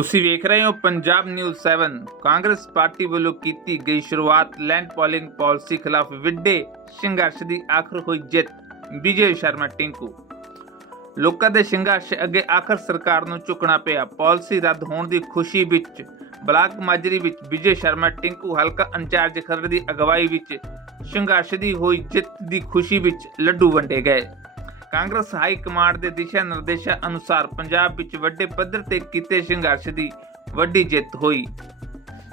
ਤੁਸੀਂ ਵੇਖ ਰਹੇ ਹੋ ਪੰਜਾਬ ਨਿਊਜ਼ 7 ਕਾਂਗਰਸ ਪਾਰਟੀ ਵੱਲੋਂ ਕੀਤੀ ਗਈ ਸ਼ੁਰੂਆਤ ਲੈਂਡ ਪੋਲਿੰਗ ਪਾਲਿਸੀ ਖਿਲਾਫ ਵਿੱਢੇ ਸੰਘਰਸ਼ ਦੀ ਆਖਰ ਹੋਈ ਜਿੱਤ। ਵਿਜੇ ਸ਼ਰਮਾ ਟਿੰਕੂ। ਲੋਕਾਂ ਦੇ ਸੰਘਰਸ਼ ਅੱਗੇ ਆਖਰ ਸਰਕਾਰ ਨੂੰ ਝੁਕਣਾ ਪਿਆ। ਪਾਲਿਸੀ ਰੱਦ ਹੋਣ ਦੀ ਖੁਸ਼ੀ ਵਿੱਚ, ਬਲਾਕ ਮਾਜਰੀ ਵਿੱਚ ਵਿਜੇ ਸ਼ਰਮਾ ਟਿੰਕੂ ਹਲਕਾ ਇੰਚਾਰਜ ਖਰੜ ਦੀ ਅਗਵਾਈ ਵਿੱਚ ਸੰਘਰਸ਼ ਦੀ ਹੋਈ ਜਿੱਤ ਦੀ ਖੁਸ਼ੀ ਵਿੱਚ ਲੱਡੂ ਵੰਡੇ ਗਏ। ਕਾਂਗਰਸ ਹਾਈ ਕਮਾਂਡ ਦੇ ਦਿਸ਼ਾ ਨਿਰਦੇਸ਼ਾਂ ਅਨੁਸਾਰ ਪੰਜਾਬ ਵਿੱਚ ਵੱਡੇ ਪੱਧਰ ਤੇ ਕੀਤੇ ਸੰਘਰਸ਼ ਦੀ ਵੱਡੀ ਜਿੱਤ ਹੋਈ।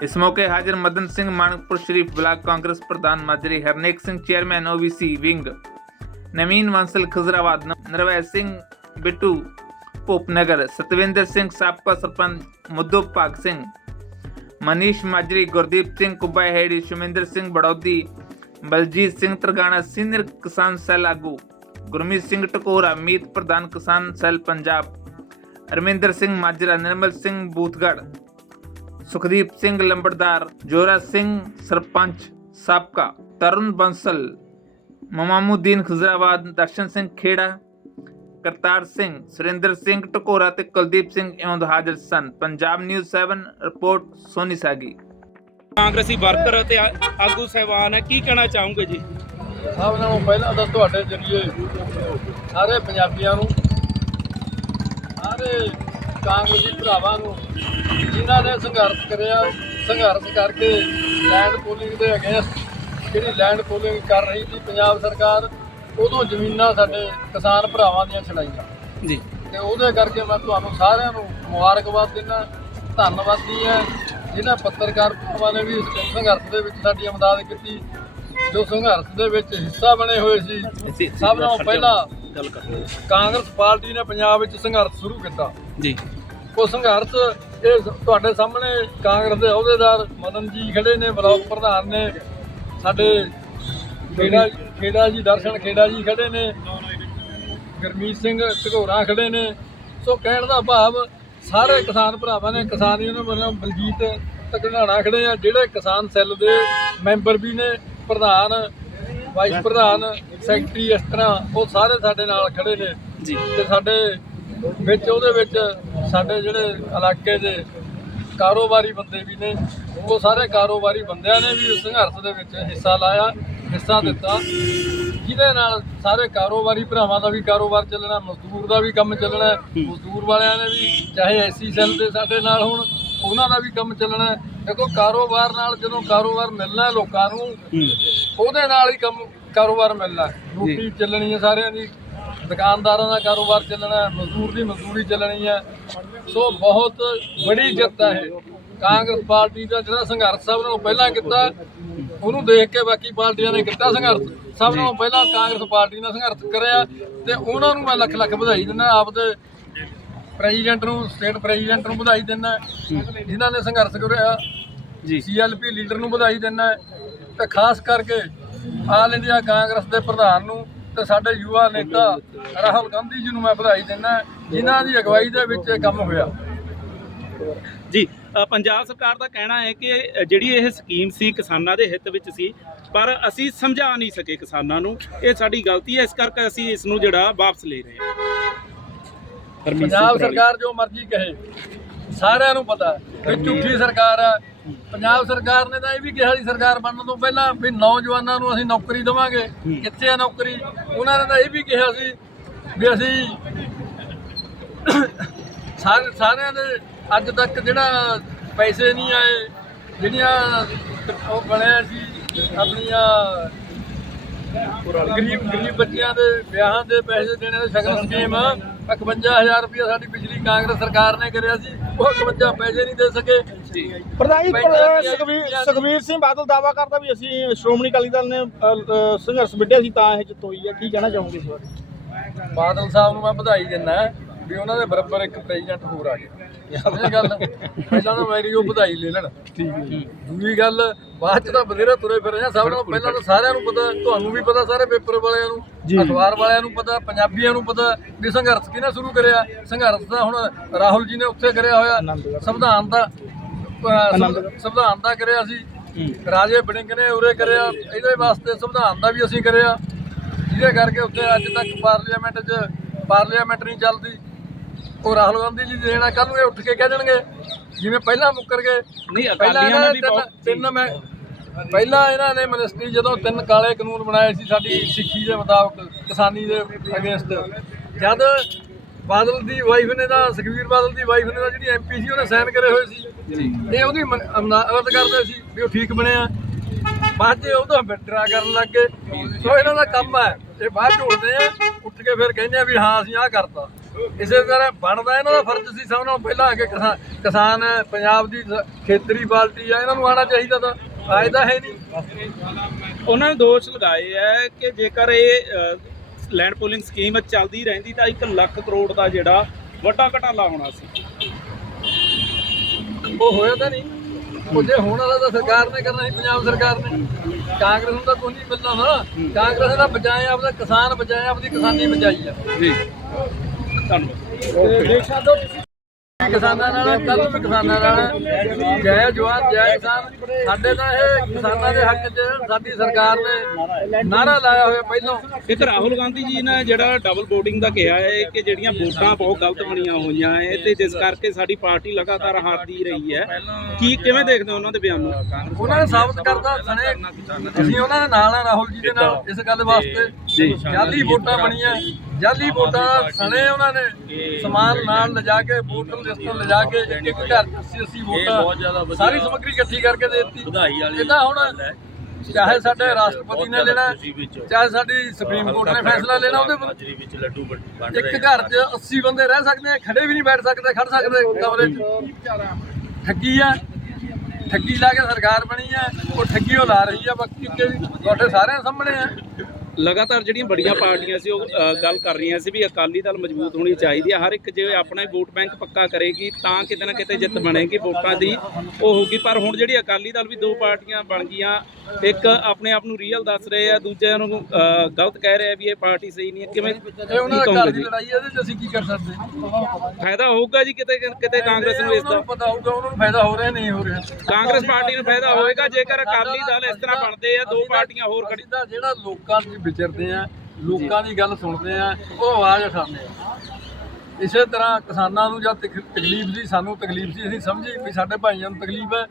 ਇਸ ਮੌਕੇ ਹਾਜ਼ਰ ਮਦਨ ਸਿੰਘ ਮਾਨਕਪੁਰ ਸ਼ਰੀਫ ਬਲਾਕ ਕਾਂਗਰਸ ਪ੍ਰਧਾਨ Majri Harnek Singh, chairman OBC wing, Naveen Wansal Khizrabad Narvai Singh Bittu Bhupnagar Satvinder Singh ਸਾਬਕਾ ਸਰਪੰਚ, ਮੁੱਦੋ ਭਾਗ ਸਿੰਘ, ਮਨੀਸ਼ ਮਾਜਰੀ, ਗੁਰਦੀਪ ਸਿੰਘ ਕੁੱਬਾ ਸ਼ਮਿੰਦਰ ਸਿੰਘ ਬੜੌਦੀ, ਬਲਜੀਤ ਸਿੰਘ ਤਰਗਾਣਾ, ਸੀਨੀਅਰ ਕਿਸਾਨ ਸੈੱਲ ਆਗੂ ਗੁਰਮੀਤ ਸਿੰਘ ਟਕੋਰਾ ਮੀਤ ਪ੍ਰਧਾਨ ਕਿਸਾਨ ਸੈੱਲ ਪੰਜਾਬ ਅਰਮਿੰਦਰ ਸਿੰਘ ਮਾਜਰਾ, ਨਿਰਮਲ ਸਿੰਘ ਬੂਥਗੜ ਸੁਖਦੀਪ ਸਿੰਘ ਲੰਬੜਦਾਰ, ਜੋਰਾ ਸਿੰਘ ਸਰਪੰਚ ਸਾਬਕਾ, ਤਰੁਣ ਬੰਸਲ, ਮਮਾਮੂਦੀਨ ਖੁਜ਼ਰਾਬਾਦ, ਦਰਸ਼ਨ ਸਿੰਘ ਖੇੜਾ, ਕਰਤਾਰ ਸਿੰਘ, ਸੁਰਿੰਦਰ ਸਿੰਘ ਟਕੋਰਾ ਤੇ ਕੁਲਦੀਪ ਸਿੰਘ ਇਉਂਦ ਹਾਜ਼ਰ ਸਨ। Punjab news 7 report, Soni Sagi. ਕਾਂਗਰਸੀ ਵਰਕਰ ਅਤੇ ਆਗੂ ਸਹਿਬਾਨ ਹੈ ਕੀ ਕਹਿਣਾ ਚਾਹੋਗੇ ਜੀ? ਸਭ ਨਾਲੋਂ ਪਹਿਲਾਂ ਤਾਂ ਤੁਹਾਡੇ ਜਰੀਏ ਸਾਰੇ ਪੰਜਾਬੀਆਂ ਨੂੰ ਸਾਰੇ ਕਾਂਗਰਸੀ ਭਰਾਵਾਂ ਨੂੰ ਜਿਨ੍ਹਾਂ ਨੇ ਸੰਘਰਸ਼ ਕਰਿਆ ਸੰਘਰਸ਼ ਕਰਕੇ ਲੈਂਡ ਪੋਲਿੰਗ ਦੇ ਅਗੇਂਸਟ ਜਿਹੜੀ ਲੈਂਡ ਪੋਲਿੰਗ ਕਰ ਰਹੀ ਸੀ ਪੰਜਾਬ ਸਰਕਾਰ ਉਦੋਂ ਜ਼ਮੀਨਾਂ ਸਾਡੇ ਕਿਸਾਨ ਭਰਾਵਾਂ ਦੀਆਂ ਛੜਾਈਆਂ ਜੀ। ਤੇ ਉਹਦੇ ਕਰਕੇ ਮੈਂ ਤੁਹਾਨੂੰ ਸਾਰਿਆਂ ਨੂੰ ਮੁਬਾਰਕਬਾਦ ਦਿੰਦਾ ਧੰਨਵਾਦੀ ਹੈ। ਜਿਨ੍ਹਾਂ ਪੱਤਰਕਾਰ ਭਰਾਵਾਂ ਨੇ ਵੀ ਇਸ ਸੰਘਰਸ਼ ਦੇ ਵਿੱਚ ਸਾਡੀ ਮਦਦ ਕੀਤੀ ਜੋ ਸੰਘਰਸ਼ ਦੇ ਵਿੱਚ ਹਿੱਸਾ ਬਣੇ ਹੋਏ ਸੀ ਸਭ ਨਾਲੋਂ ਪਹਿਲਾਂ ਗੱਲ ਕਰੋ ਕਾਂਗਰਸ ਪਾਰਟੀ ਨੇ ਪੰਜਾਬ ਵਿੱਚ ਸੰਘਰਸ਼ ਸ਼ੁਰੂ ਕੀਤਾ। ਜੀ। ਉਹ ਸੰਘਰਸ਼ ਇਹ ਤੁਹਾਡੇ ਸਾਹਮਣੇ ਕਾਂਗਰਸ ਦੇ ਅਹੁਦੇਦਾਰ ਮਦਨ ਜੀ ਖੜੇ ਨੇ ਬਲਾਕ ਪ੍ਰਧਾਨ ਨੇ ਸਾਡੇ ਖੇੜਾ ਖੇੜਾ ਜੀ ਦਰਸ਼ਨ ਖੇੜਾ ਜੀ ਖੜੇ ਨੇ ਗਰਮੀਤ ਸਿੰਘ ਢਗੋਰਾ ਖੜੇ ਨੇ। ਸੋ ਕਹਿਣ ਦਾ ਭਾਵ ਸਾਰੇ ਕਿਸਾਨ ਭਰਾਵਾਂ ਨੇ ਕਿਸਾਨ ਯੂਨੀਅਨ ਵੱਲੋਂ ਬਲਜੀਤ ਤਕੜਾਣਾ ਖੜੇ ਆ ਜਿਹੜੇ ਕਿਸਾਨ ਸੈੱਲ ਦੇ ਮੈਂਬਰ ਵੀ ਨੇ ਪ੍ਰਧਾਨ ਵਾਈਸ ਪ੍ਰਧਾਨ ਸੈਕਟਰੀ ਇਸ ਤਰ੍ਹਾਂ ਉਹ ਸਾਰੇ ਸਾਡੇ ਨਾਲ ਖੜੇ ਨੇ। ਜੀ। ਤੇ ਸਾਡੇ ਵਿੱਚ ਉਹਦੇ ਵਿੱਚ ਸਾਡੇ ਜਿਹੜੇ ਇਲਾਕੇ ਦੇ ਕਾਰੋਬਾਰੀ ਬੰਦੇ ਵੀ ਨੇ ਉਹ ਸਾਰੇ ਕਾਰੋਬਾਰੀ ਬੰਦਿਆਂ ਨੇ ਵੀ ਇਸ ਸੰਘਰਸ਼ ਦੇ ਵਿੱਚ ਹਿੱਸਾ ਲਾਇਆ ਹਿੱਸਾ ਦਿੱਤਾ। ਜਿਹਦੇ ਨਾਲ ਸਾਰੇ ਕਾਰੋਬਾਰੀ ਭਰਾਵਾਂ ਦਾ ਵੀ ਕਾਰੋਬਾਰ ਚੱਲਣਾ ਮਜ਼ਦੂਰ ਦਾ ਵੀ ਕੰਮ ਚੱਲਣਾ ਮਜ਼ਦੂਰ ਵਾਲਿਆਂ ਨੇ ਵੀ ਚਾਹੇ ਐਸੀ ਸੈੱਲ ਦੇ ਸਾਡੇ ਨਾਲ ਹੁਣ ਉਹਨਾਂ ਦਾ ਵੀ ਕੰਮ ਚੱਲਣਾ ਦੇਖੋ ਕਾਰੋਬਾਰ ਨਾਲ ਜਦੋਂ ਕਾਰੋਬਾਰ ਮਿਲਣਾ ਹੈ ਲੋਕਾਂ ਨੂੰ ਉਹਦੇ ਨਾਲ ਹੀ ਕੰਮ ਕਾਰੋਬਾਰ ਮਿਲਣਾ ਹੈ। ਰੋਟੀ ਚੱਲਣੀ ਹੈ ਸਾਰਿਆਂ ਦੀ ਦੁਕਾਨਦਾਰਾਂ ਦਾ ਕਾਰੋਬਾਰ ਚੱਲਣਾ ਹੈ ਮਜ਼ਦੂਰ ਦੀ ਮਜ਼ਦੂਰੀ ਚੱਲਣੀ ਹੈ। ਸੋ ਬਹੁਤ ਬੜੀ ਜਿੱਤ ਹੈ ਇਹ। ਕਾਂਗਰਸ ਪਾਰਟੀ ਦਾ ਜਿਹੜਾ ਸੰਘਰਸ਼ ਸਭ ਨਾਲੋਂ ਪਹਿਲਾਂ ਕੀਤਾ ਉਹਨੂੰ ਦੇਖ ਕੇ ਬਾਕੀ ਪਾਰਟੀਆਂ ਨੇ ਕੀਤਾ ਸੰਘਰਸ਼। ਸਭ ਨਾਲੋਂ ਪਹਿਲਾਂ ਕਾਂਗਰਸ ਪਾਰਟੀ ਨੇ ਸੰਘਰਸ਼ ਕਰਿਆ ਤੇ ਉਹਨਾਂ ਨੂੰ ਮੈਂ ਲੱਖ ਲੱਖ ਵਧਾਈ ਦਿੰਦਾ ਆਪਦੇ ਪ੍ਰੈਜ਼ੀਡੈਂਟ ਨੂੰ ਸਟੇਟ ਪ੍ਰੈਜ਼ੀਡੈਂਟ ਨੂੰ ਵਧਾਈ ਦਿੰਦਾ ਜਿਨ੍ਹਾਂ ਨੇ ਸੰਘਰਸ਼ ਕਰਿਆ ਜੀ। ਸੀਐਲਪੀ ਲੀਡਰ ਨੂੰ ਵਧਾਈ ਦਿੰਦਾ ਤੇ ਖਾਸ ਕਰਕੇ ਆਲ ਇੰਡੀਆ ਕਾਂਗਰਸ ਦੇ ਪ੍ਰਧਾਨ ਨੂੰ ਤੇ ਸਾਡੇ ਯੁਵਾ ਨੇਤਾ ਰਾਹੁਲ ਗਾਂਧੀ ਜੀ ਨੂੰ ਮੈਂ ਵਧਾਈ ਦਿੰਦਾ ਜਿਨ੍ਹਾਂ ਦੀ ਅਗਵਾਈ ਦੇ ਵਿੱਚ ਇਹ ਕੰਮ ਹੋਇਆ। ਜੀ ਪੰਜਾਬ ਸਰਕਾਰ ਦਾ ਕਹਿਣਾ ਹੈ ਕਿ ਜਿਹੜੀ ਇਹ ਸਕੀਮ ਸੀ ਕਿਸਾਨਾਂ ਦੇ ਹਿੱਤ ਵਿੱਚ ਸੀ ਪਰ ਅਸੀਂ ਸਮਝਾ ਨਹੀਂ ਸਕੇ ਕਿਸਾਨਾਂ ਨੂੰ। ਇਹ ਸਾਡੀ ਗਲਤੀ ਹੈ ਇਸ ਕਰਕੇ ਅਸੀਂ ਇਸ ਨੂੰ ਜਿਹੜਾ ਵਾਪਸ ਲੈ ਰਹੇ ਹਾਂ। ਪੰਜਾਬ। ਸਰਕਾਰ ਜੋ ਮਰਜ਼ੀ ਕਹੇ ਸਾਰਿਆਂ ਨੂੰ ਪਤਾ ਕਿ ਝੂਠੀ ਸਰਕਾਰ ਹੈ ਪੰਜਾਬ ਸਰਕਾਰ ਨੇ ਤਾਂ ਇਹ ਵੀ ਕਿਹਾ ਸੀ ਸਰਕਾਰ ਬਣਨ ਤੋਂ ਪਹਿਲਾਂ ਵੀ ਨੌਜਵਾਨਾਂ ਨੂੰ ਅਸੀਂ ਨੌਕਰੀ ਦੇਵਾਂਗੇ। ਕਿੱਥੇ ਆ ਨੌਕਰੀ? ਉਹਨਾਂ ਨੇ ਤਾਂ ਇਹ ਵੀ ਕਿਹਾ ਸੀ ਵੀ ਅਸੀਂ ਸਾਰੇ ਸਾਰਿਆਂ ਦੇ ਅੱਜ ਤੱਕ ਜਿਹੜਾ ਪੈਸੇ ਨਹੀਂ ਆਏ ਜਿਹੜੀਆਂ ਉਹ ਬਣਿਆ ਸੀ ਆਪਣੀਆਂ ਗਰੀਬ ਗਰੀਬ ਬੱਚਿਆਂ ਦੇ ਵਿਆਹਾਂ ਦੇ ਪੈਸੇ ਦੇਣੇ ਦੀ ਸ਼ਗਨ ਸਕੀਮ 51000 ਰੁਪਏ ਸਾਡੀ ਪਿਛਲੀ ਕਾਂਗਰਸ ਸਰਕਾਰ ਨੇ ਕਰਿਆ ਸੀ ਉਹ 51 ਪੈਸੇ ਨਹੀਂ ਦੇ ਸਕੇ। ਪ੍ਰਧਾਨ ਜੀ ਰੁਪਈਆ ਸੁਖਬੀਰ ਸਿੰਘ ਬਾਦਲ ਦਾਵਾ ਕਰਦਾ ਵੀ ਅਸੀਂ ਸ਼੍ਰੋਮਣੀ ਅਕਾਲੀ ਦਲ ਨੇ ਸੰਘਰਸ਼ ਵਿੱਢਿਆ ਸੀ ਤਾਂ ਇਹ ਜਿੱਤ ਹੋਈ ਹੈ। ਕੀ ਕਹਿਣਾ ਚਾਹੋਗੇ ਇਸ ਬਾਰੇ? ਬਾਦਲ ਸਾਹਿਬ ਨੂੰ ਮੈਂ ਵਧਾਈ ਦਿੰਦਾ। ਵੀ ਉਹਨਾਂ ਦੇ ਬਰਾਬਰ ਇੱਕ ਪ੍ਰੈਜ਼ੀਡੈਂਟ ਹੋਰ ਆ ਗਿਆ। ਸਮਝੇ ਗੱਲ ਪਹਿਲਾਂ ਤਾਂ ਮੇਰੀ ਉਹ ਵਧਾਈ ਲੈ ਲੈਣ। ਠੀਕ ਹੈ ਦੂਜੀ ਗੱਲ ਬਾਅਦ ਚ ਤਾਂ ਬਥੇਰਾ ਤੁਰੇ ਫਿਰ ਰਹੇ ਸਭ ਨਾਲੋਂ ਪਹਿਲਾਂ ਤਾਂ ਸਾਰਿਆਂ ਨੂੰ ਪਤਾ ਤੁਹਾਨੂੰ ਵੀ ਪਤਾ ਸਾਰੇ ਪੇਪਰ ਵਾਲਿਆਂ ਨੂੰ ਅਖਬਾਰ ਵਾਲਿਆਂ ਨੂੰ ਪਤਾ ਪੰਜਾਬੀਆਂ ਨੂੰ ਪਤਾ ਵੀ ਸੰਘਰਸ਼ ਕਿਹਨੇ ਸ਼ੁਰੂ ਕਰਿਆ। ਸੰਘਰਸ਼ ਦਾ ਹੁਣ ਰਾਹੁਲ ਜੀ ਨੇ ਉੱਥੇ ਕਰਿਆ ਹੋਇਆ। ਸੰਵਿਧਾਨ ਦਾ ਸੰਵਿਧਾਨ ਦਾ ਕਰਿਆ ਸੀ। ਰਾਜੇ ਬੜਿੰਗ ਨੇ ਉਰੇ ਕਰਿਆ। ਇਹਦੇ ਵਾਸਤੇ ਸੰਵਿਧਾਨ ਦਾ ਵੀ ਅਸੀਂ ਕਰਿਆ। ਜਿਹਦੇ ਕਰਕੇ ਉੱਥੇ ਅੱਜ ਤੱਕ ਪਾਰਲੀਮੈਂਟ 'ਚ ਪਾਰਲੀਮੈਂਟ ਨਹੀਂ ਚੱਲਦੀ। ਉਹ ਰਾਹੁਲ ਗਾਂਧੀ ਜੀ ਜਿਹੜਾ ਕੱਲ ਨੂੰ ਇਹ ਉੱਠ ਕੇ ਕਹਿ ਦੇਣਗੇ ਜਿਵੇਂ ਪਹਿਲਾਂ ਮੁੱਕਰ ਗਏ। ਨਹੀਂ ਅਕਾਲੀਆਂ ਨੇ ਵੀ ਤਿੰਨ ਮੈਂ ਪਹਿਲਾਂ ਇਹਨਾਂ ਨੇ ਮਿਨਿਸਟਰੀ ਜਦੋਂ ਤਿੰਨ ਕਾਲੇ ਕਾਨੂੰਨ ਬਣਾਏ ਸੀ ਸਾਡੀ ਸਿੱਖੀ ਦੇ ਮੁਤਾਬਕ ਕਿਸਾਨੀ ਦੇ ਅਗੇਂਸਟ। ਜਦ ਬਾਦਲ ਦੀ ਵਾਈਫ ਨੇ ਦਾ ਸੁਖਵੀਰ ਬਾਦਲ ਦੀ ਵਾਈਫ ਨੇ ਦਾ ਜਿਹੜੀ ਐਮਪੀ ਸੀ ਉਹਨੇ ਸਾਈਨ ਕਰੇ ਹੋਏ ਸੀ। ਇਹ ਉਹਦੀ ਅਮਨਾਵਤ ਕਰਦੇ ਸੀ ਵੀ ਉਹ ਠੀਕ ਬਣਿਆ। ਬਾਅਦ ਚ ਉਹਦਾ ਵਿਤਡਰਾ ਕਰਨ ਲੱਗ ਗਏ। ਸੋ ਇਹਨਾਂ ਦਾ ਕੰਮ ਹੈ। ਇਹ ਬਾਅਦ ਉੱਠਦੇ ਆ ਉੱਠ ਕੇ ਫਿਰ ਕਹਿੰਦੇ ਆ ਵੀ ਹਾਂ ਅਸੀਂ ਆਹ ਕਰਤਾ। ਇਸੇ ਤਰ੍ਹਾਂ ਬਣਦਾ ਇਹਨਾਂ ਦਾ ਫਰਜ਼ ਸੀ ਸਭ ਨਾਲੋਂ ਪਹਿਲਾਂ ਆ ਕੇ ਕਿਸਾਨ ਪੰਜਾਬ ਦੀ ਖੇਤਰੀ ਪਾਰਟੀ ਆ ਇਹਨਾਂ ਨੂੰ ਆਉਣਾ ਚਾਹੀਦਾ ਤਾਂ ਆਏ ਤਾਂ ਹੈ ਨਹੀਂ। ਉਹਨਾਂ ਨੇ ਦੋਸ਼ ਲਗਾਏ ਹੈ ਕਿ ਜੇਕਰ ਇਹ ਲੈਂਡ ਪੂਲਿੰਗ ਸਕੀਮ ਚੱਲਦੀ ਰਹਿੰਦੀ ਤਾਂ 1 ਲੱਖ ਕਰੋੜ ਦਾ ਜਿਹੜਾ ਵੱਡਾ ਘਟਾਲਾ ਹੋਣਾ ਸੀ। ਉਹ ਹੋਇਆ ਤਾਂ ਨਹੀਂ। ਉਹ ਜੇ ਹੋਣ ਵਾਲਾ ਤਾਂ ਸਰਕਾਰ ਨੇ ਕਰਨਾ ਸੀ ਪੰਜਾਬ ਸਰਕਾਰ ਨੇ। ਕਾਂਗਰਸ ਨੂੰ ਤਾਂ ਕੋਈ ਨਹੀਂ ਮਿਲਣਾ ਨਾ ਕਾਂਗਰਸ ਨੇ ਤਾਂ ਬਚਾਏ ਆਪਦਾ ਕਿਸਾਨ ਬਚਾਏ ਆਪਦੀ ਕਿਸਾਨੀ ਬਚਾਈ ਆ। ਜੀ। ਧੰਨਵਾਦ। ਕਿਸਾਨਾਂ ਨਾਲ ਕੱਲ ਵੀ ਕਿਸਾਨਾਂ ਨਾਲ। ਜੈ ਜਵਾਨ ਜੈ ਕਿਸਾਨ। ਸਾਡੇ ਤਾਂ ਇਹ ਕਿਸਾਨਾਂ ਦੇ ਹੱਕ 'ਚ ਸਾਡੀ ਸਰਕਾਰ ਨੇ ਨਾਰਾ ਲਾਇਆ ਹੋਇਆ ਪਹਿਲਾਂ। ਇੱਕ ਰਾਹੁਲ ਗਾਂਧੀ ਜੀ ਨੇ ਜਿਹੜਾ ਡਬਲ VOTING ਦਾ ਕਿਹਾ ਹੈ ਕਿ ਜਿਹੜੀਆਂ ਵੋਟਾਂ ਬਹੁਤ ਗਲਤ ਬਣੀਆਂ ਹੋਈਆਂ ਹੈ ਤੇ ਜਿਸ ਕਰਕੇ ਸਾਡੀ ਪਾਰਟੀ ਲਗਾਤਾਰ ਹਾਰਦੀ ਰਹੀ ਹੈ। ਕੀ ਕਿਵੇਂ ਦੇਖਦੇ ਹੋ ਉਹਨਾਂ ਦੇ ਬਿਆਨ ਨੂੰ? ਉਹਨਾਂ ਨੇ ਸਾਬਤ ਕਰਤਾ ਸਣੇ ਅਸੀਂ ਉਹਨਾਂ ਦੇ ਨਾਲ ਆ ਰਾਹੁਲ ਜੀ ਦੇ ਨਾਲ ਇਸ ਗੱਲ ਵਾਸਤੇ। ਜਾਲੀ ਵੋਟਾਂ ਬਣੀਆਂ। ਜਾਲੀ ਵੋਟਾਂ ਸਣੇ ਉਹਨਾਂ ਨੇ ਸਮਾਨ ਨਾਲ ਲਿਜਾ ਕੇ ਵੋਟਰ ਲਿਸਟ ਤੋਂ ਲਿਜਾ ਕੇ ਇੱਕ ਇੱਕ ਘਰ 'ਚ 80 80 ਵੋਟਾਂ। ਸਾਰੀ ਸਮੱਗਰੀ ਇਕੱਠੀ ਕਰਕੇ ਦੇ ਦਿੱਤੀ। ਵਧਾਈ ਵਾਲੀ ਇਹਦਾ ਹੁਣ ਚਾਹੇ ਸਾਡੇ ਰਾਸ਼ਟਰਪਤੀ ਨੇ ਲੈਣਾ ਚਾਹੇ ਸਾਡੀ ਸੁਪਰੀਮ ਕੋਰਟ ਨੇ ਫੈਸਲਾ ਲੈਣਾ ਉਹਦੇ ਵਿੱਚ ਇੱਕ ਘਰ 'ਚ 80 ਬੰਦੇ ਰਹਿ ਸਕਦੇ ਆ ਖੜੇ ਵੀ ਨਹੀਂ ਬੈਠ ਸਕਦੇ ਖੜ ਸਕਦੇ ਕਮਰੇ 'ਚ। ਠੱਗੀ ਆ। ਠੱਗੀ ਲਾ ਕੇ ਸਰਕਾਰ ਬਣੀ ਆ ਉਹ ਠੱਗੀ ਉਹ ਲਾ ਰਹੀ ਆ ਬਾਕੀ ਤੁਹਾਡੇ ਸਾਰਿਆਂ ਸਾਹਮਣੇ ਆ। ਲਗਾਤਾਰ ਜਿਹੜੀਆਂ ਬੜੀਆਂ ਪਾਰਟੀਆਂ ਸੀ ਉਹ ਗੱਲ ਕਰ ਰਹੀਆਂ ਸੀ ਵੀ ਅਕਾਲੀ ਦਲ ਮਜ਼ਬੂਤ ਹੋਣੀ ਚਾਹੀਦੀ ਹੈ। ਹਰ ਇੱਕ ਜੇ ਆਪਣਾ ਹੀ ਵੋਟ ਬੈਂਕ ਪੱਕਾ ਕਰੇਗੀ ਤਾਂ ਕਿਤੇ ਨਾ ਕਿਤੇ ਜਿੱਤ ਬਣੇਗੀ ਵੋਟਾਂ ਦੀ ਉਹ ਹੋਊਗੀ। ਪਰ ਹੁਣ ਜਿਹੜੀ ਅਕਾਲੀ ਦਲ ਵੀ ਦੋ ਪਾਰਟੀਆਂ ਬਣ ਗਈਆਂ ਇੱਕ ਆਪਣੇ ਆਪ ਨੂੰ ਰੀਅਲ ਦੱਸ ਰਹੇ ਆ ਦੂਜਿਆਂ ਨੂੰ ਗਲਤ ਕਹਿ ਰਹੇ ਆ ਵੀ ਇਹ ਪਾਰਟੀ ਸਹੀ ਨਹੀਂ ਹੈ। ਕਿਵੇਂ ਇਹ ਉਹਨਾਂ ਦਾ ਘਰ ਦੀ ਲੜਾਈ ਇਹਦੇ 'ਚ ਅਸੀਂ ਕੀ ਕਰ ਸਕਦੇ? ਹਾਂ? ਫਾਇਦਾ ਹੋਊਗਾ ਜੀ ਕਿਤੇ ਕਿਤੇ ਕਾਂਗਰਸ ਨੂੰ ਇਸ ਦਾ? ਪਤਾ ਹੋਊਗਾ ਉਹਨਾਂ ਨੂੰ ਫਾਇਦਾ ਹੋ ਰਿਹਾ ਨਹੀਂ ਹੋ ਰਿਹਾ। ਕਾਂਗਰਸ ਪਾਰਟੀ ਨੂੰ ਫਾਇਦਾ ਹੋਏਗਾ ਜੇਕਰ ਅਕਾਲੀ ਦਲ ਇਸ ਤਰ੍ਹਾਂ ਬਣਦੇ ਆ ਦੋ ਪਾਰਟੀਆਂ ਹੋਰ ਖੜੀ ਤਾਂ ਜਿਹੜਾ ਲੋਕਾਂ 'ਚ ਵਿਚਰਦੇ ਆ ਲੋਕਾਂ ਦੀ ਗੱਲ ਸੁਣਦੇ ਆ ਉਹ ਆਵਾਜ਼ ਉਠਾਉਂਦੇ ਆ। ਇਸੇ ਤਰ੍ਹਾਂ ਕਿਸਾਨਾਂ ਨੂੰ ਜਦ ਤਕ- ਤਕਲੀਫ ਸੀ ਸਾਨੂੰ ਤਕਲੀਫ ਸੀ ਅਸੀਂ ਸਮਝੀ ਵੀ ਸਾਡੇ ਭਾਈਆਂ ਨੂੰ ਤਕਲੀਫ ਹੈ।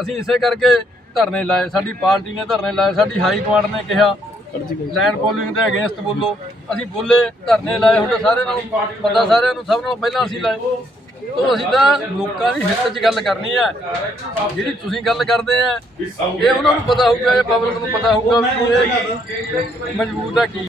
ਅਸੀਂ ਇਸੇ ਕਰਕੇ ਧਰਨੇ ਲਾਏ ਸਾਡੀ ਪਾਰਟੀ ਨੇ ਧਰਨੇ ਲਾਏ ਸਾਡੀ ਹਾਈ ਕਮਾਂਡ ਨੇ ਕਿਹਾ ਲੈਂਡ ਪੋਲਿੰਗ ਦੇ ਅਗੇਂਸਟ ਬੋਲੋ। ਅਸੀਂ ਬੋਲੇ ਧਰਨੇ ਲਾਏ ਹੁਣ ਸਾਰਿਆਂ ਨੂੰ ਪਤਾ ਸਾਰਿਆਂ ਨੂੰ ਸਭ ਨਾਲੋਂ ਪਹਿਲਾਂ ਅਸੀਂ ਲਾਏ। ਤੋਂ ਅਸੀਂ ਤਾਂ ਲੋਕਾਂ ਦੀ ਹਿੱਤ 'ਚ ਗੱਲ ਕਰਨੀ ਹੈ ਜਿਹੜੀ ਤੁਸੀਂ ਗੱਲ ਕਰਦੇ ਆ, ਇਹ ਉਹਨਾਂ ਨੂੰ ਪਤਾ ਹੋਊਗਾ, ਇਹ ਪਬਲਿਕ ਨੂੰ ਪਤਾ ਹੋਊਗਾ ਵੀ ਇਹ ਮਜ਼ਬੂਤ ਹੈ ਕੀ।